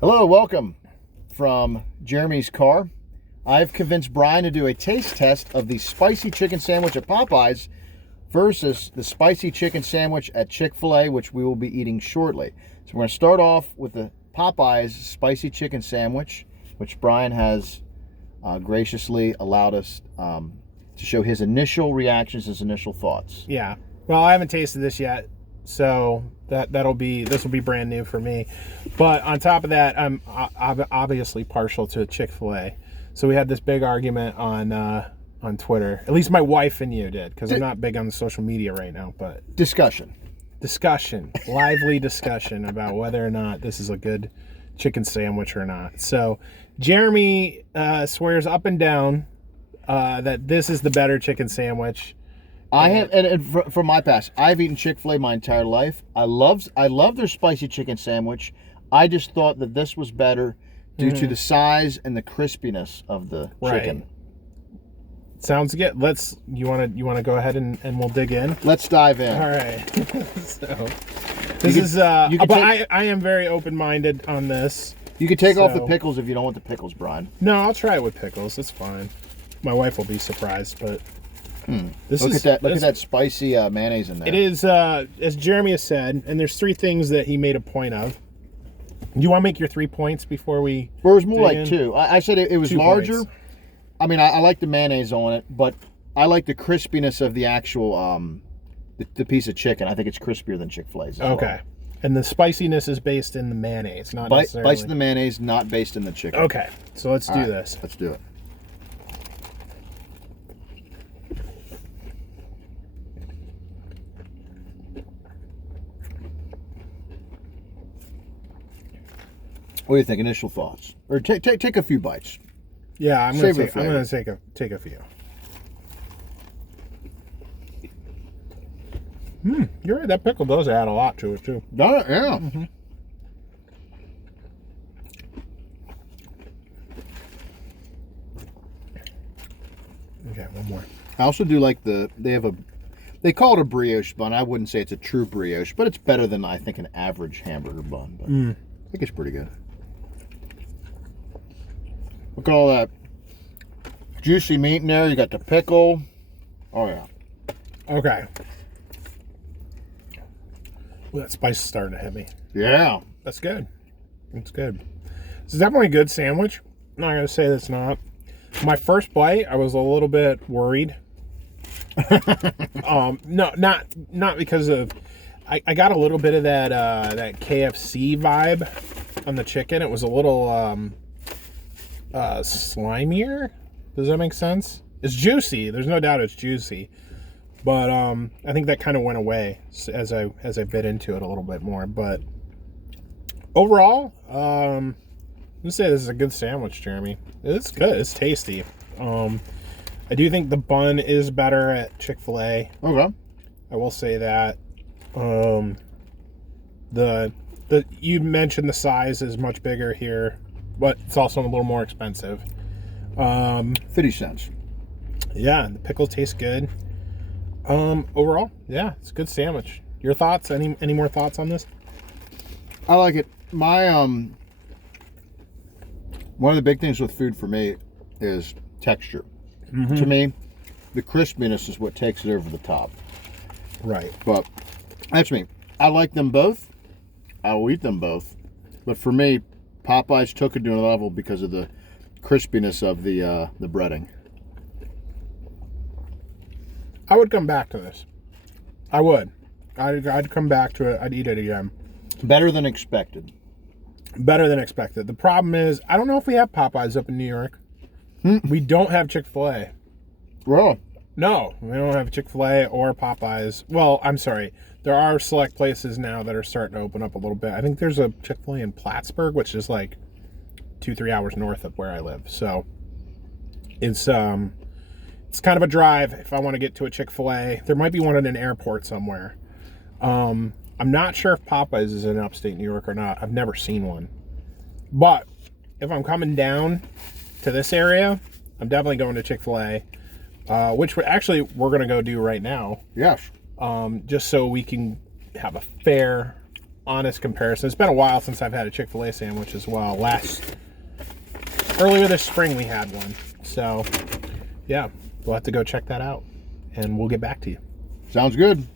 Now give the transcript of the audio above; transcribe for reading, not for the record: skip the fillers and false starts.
Hello, welcome from Jeremy's car. I've convinced Brian to do a taste test of the spicy chicken sandwich at Popeyes versus the spicy chicken sandwich at Chic Fil-A, which we will be eating shortly. So we're going to start off with the Popeyes spicy chicken sandwich, which Brian has graciously allowed us to show his initial reactions, his initial thoughts. Yeah. Well, I haven't tasted this yet, so this will be brand new for me. But on top of that, I'm obviously partial to Chick-fil-A. So we had this big argument on Twitter. At least my wife and you did, because I'm not big on the social media right now. But discussion, lively discussion about whether or not this is a good chicken sandwich or not. So Jeremy swears up and down that this is the better chicken sandwich. I have, and from my past, I've eaten Chick-fil-A my entire life. I love their spicy chicken sandwich. I just thought that this was better due to the size and the crispiness of the chicken. Sounds good. You want to go ahead and we'll dig in. Let's dive in. All right. So this I am very open-minded on this. You could take off the pickles if you don't want the pickles, Brian. No, I'll try it with pickles. It's fine. My wife will be surprised, but Look at that spicy mayonnaise in there. It is, as Jeremy has said, and there's 3 things that he made a point of. Do you want to make your 3 points before we? Well, it was more like 2. I said it was 2 larger. points. I mean, I like the mayonnaise on it, but I like the crispiness of the actual the piece of chicken. I think it's crispier than Chick-fil-A's. Okay. Well. And the spiciness is based in the mayonnaise, not necessarily. Based in the mayonnaise, not based in the chicken. Okay. So let's do this. Let's do it. What do you think? Initial thoughts, or take a few bites. Yeah, I'm gonna take a few. You're right. That pickle does add a lot to it too. Yeah. Okay, one more. I also do like they call it a brioche bun. I wouldn't say it's a true brioche, but it's better than I think an average hamburger bun. But I think it's pretty good. Look at all that juicy meat in there. You got the pickle. Oh, yeah. Okay. Ooh, that spice is starting to hit me. Yeah. That's good. It's good. This is definitely a good sandwich. I'm not going to say that's not. My first bite, I was a little bit worried. No, not because of... I got a little bit of that KFC vibe on the chicken. It was a little... slimier. Does that make sense? It's juicy. There's no doubt it's juicy, but I think that kind of went away as I bit into it a little bit more. But overall, I'm gonna say this is a good sandwich, Jeremy. It's good. It's tasty. I do think the bun is better at Chick-fil-A. Okay. I will say that. You mentioned the size is much bigger here, but it's also a little more expensive. 50 cents. Yeah, the pickles taste good. Overall, yeah, it's a good sandwich. Your thoughts? Any more thoughts on this? I like it. My one of the big things with food for me is texture. To me, the crispiness is what takes it over the top. Right. But that's me. I like them both. I will eat them both. But for me, Popeyes took it to another level because of the crispiness of the breading. I would come back to this. I would. I'd come back to it. I'd eat it again. Better than expected. Better than expected. The problem is, I don't know if we have Popeyes up in New York. We don't have Chick-fil-A. Well, No, we don't have Chick-fil-A or Popeyes. Well, I'm sorry. There are select places now that are starting to open up a little bit. I think there's a Chick-fil-A in Plattsburgh, which is like 2-3 hours north of where I live. So it's kind of a drive if I want to get to a Chick-fil-A. There might be one at an airport somewhere. I'm not sure if Popeyes is in upstate New York or not. I've never seen one. But if I'm coming down to this area, I'm definitely going to Chick-fil-A, which we're going to go do right now. yes. Just so we can have a fair honest comparison. It's been a while since I've had a Chick-fil-A sandwich as well. Earlier this spring we had one. So, yeah, we'll have to go check that out, and we'll get back to you. Sounds good.